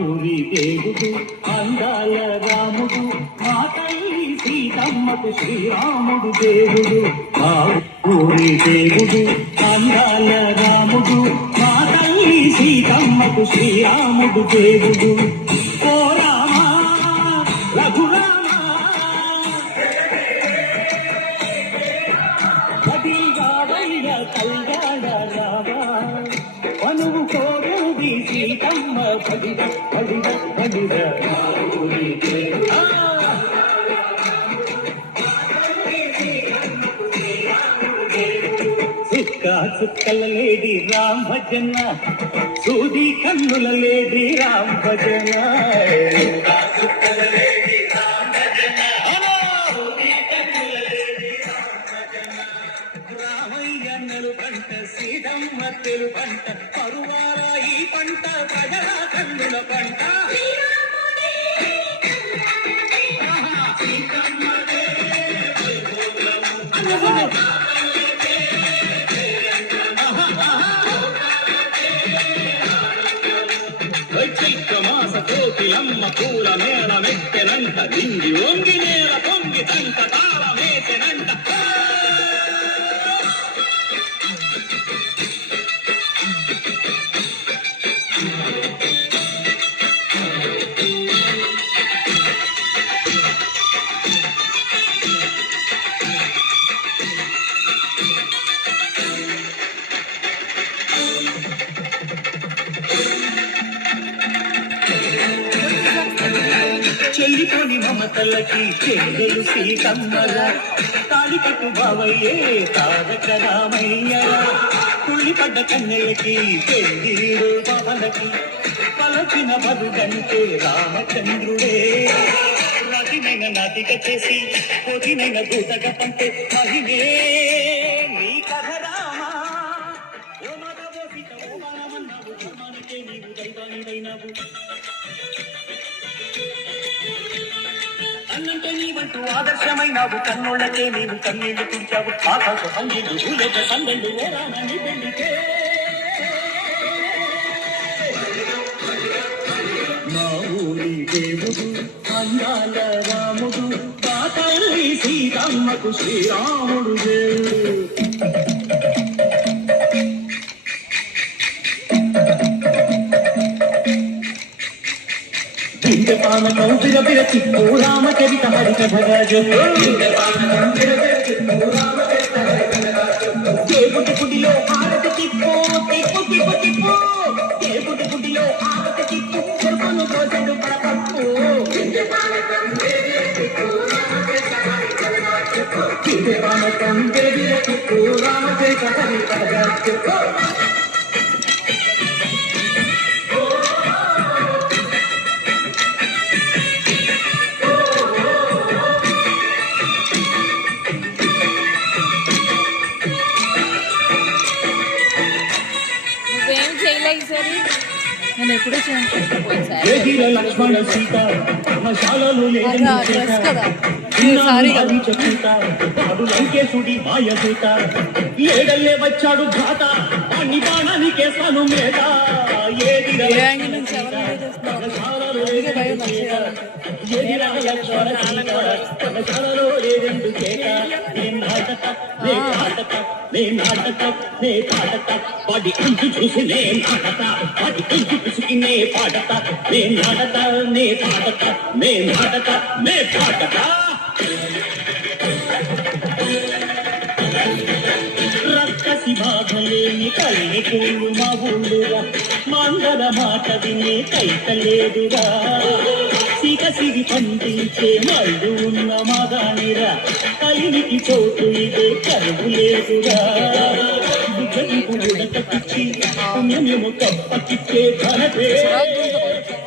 ఊరి దేవుడు అందాల రాముడు మా తల్లి సీతమ్మకు శ్రీరాముడు దేవుడు. మా ఊరి దేవుడు అందాల రాముడు మా తల్లి సీతమ్మకు శ్రీరాముడు దేవుడు. ఓ రామ రఘురామ కదిగాడయ్య కళ్యాణ రామ మనువు కోరుది సీతమ్మ పడిద పడిద పడిద. చుక్కల లేడి రామ్ భజన సూది కన్నుల లేడి రామ్ భజన. రామయ్యన్నలు పంట సీతమ్మ తెలు పంట పరువాల ఈ పంట ప్రజల కన్నుల పంట. చైత్రమాస కోకిలమ్మ పూల మేళ మెట్టెనంట నింగి వంగి నేల పొంగి తంట తాళ మేసెనంట. చెల్లిపోని మమతలకి చెల్లెలు సీతమ్మల తాళి కట్టు బావయ్యే తారక రామయ్య. కుళ్ళిపడ్డ కన్నెలకి పెళ్ళిడు బావలకి పలచిన బదుగంటే రామచంద్రుడే. రాతినైన నాటిక చేసి కోటినైన దూతగా పంటే మహిమే నీ కథ రామా. ఓ మాధవో సీత ఓ మానమన్నావు మనకే నీవు దైవానివైనావు. అన్నంటే నీవంటూ ఆదర్శమైనావు కన్నోళ్ళకే నీవు కన్నీళ్లు తుడిచావు. ఆకాశ సంగీలు భూలేక సందళ్ళు ఓరానని పెళ్లికే. మా ఊరి దేవుడు అందాల రాముడు మా తల్లి సీతమ్మకు శ్రీరాముడు దేవుడు. పానకం బిరబిర తిప్పు రామచరిత హరికథగా చెప్పు. దేవుడి గుడిలో ఆరతి తిప్పు తిప్పు తిప్పు తిప్పు. దేవుడి గుడిలో ఆరతి తిప్పు చెరుకును కోసెడు పడకప్పు. పానకం బిరబిర తిప్పు రామచరిత హరికథగా చెప్పు. నేను ఎప్పుడూ లక్ష్మణ సీత మశాలలో లంకేశుడి మాయ సీత ఏడల్లే వచ్చాడు ఘాత అన్ని బాణానికే సను మేట. వాడి అంచు చూసి నే నాటత వాడి అంచు చూసి నే పాడత నే నాటత నే పాడత నే నాటత నే పాడత. రక్కసి బాధలేని తల్లి పూలు మా ఊళ్ళుగా మందర మాట వినే కైతలేదుగా. సిగసిరి పండించే మళ్ళు ఉన్న మగానిరా కలినికి చోటు ఇదే కరువు లేదుగా. ఉడకపిచ్చి పుణ్యమేమో కప్పకిచ్చే ఘనతే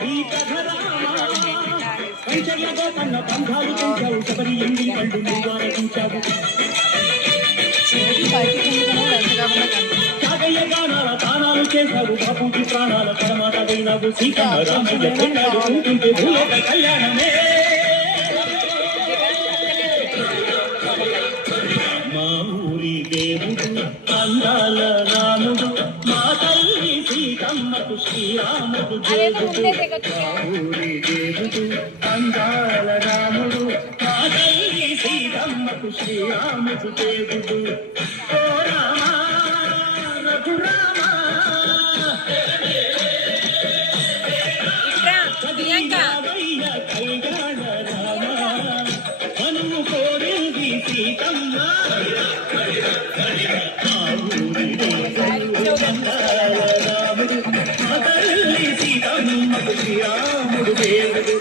ఈ కథ రామా. పంచర్లతో కన్న బంధాలు పెంచావు శబరి ఎండి కళ్ళు నువ్వు ఆరగించావు. కాగయ్య గానాల తానాలు చేశావు బాపూజీ ప్రాణాల పరమాట అయినావు. సీతమ్మ రామయ్య కొన్నాడు ఉంటుంటే భూలోక కళ్యాణమే. మా ఊరి దేవుడు అందాల రాముడు మా తల్లి సీతమ్మకు శ్రీ శ్రీరాముడు అదేదో దేవుడు ఉండేదే కదా. మా ఊరి దేవుడు అందాల రాముడు మా తల్లి శ్రీరమ్మకు శ్రీరాముడు దేవుడు ఓ రామా రఘురామా ఇక్కడ ప్రియాంక కదిలియావయ్య కళ్యాణ రామా మనువు కోరింది సీతమ్మ మా ఊరి దేవుడు అందాల రాముడు మా తల్లి సీతమ్మకు శ్రీరాముడు దేవుడు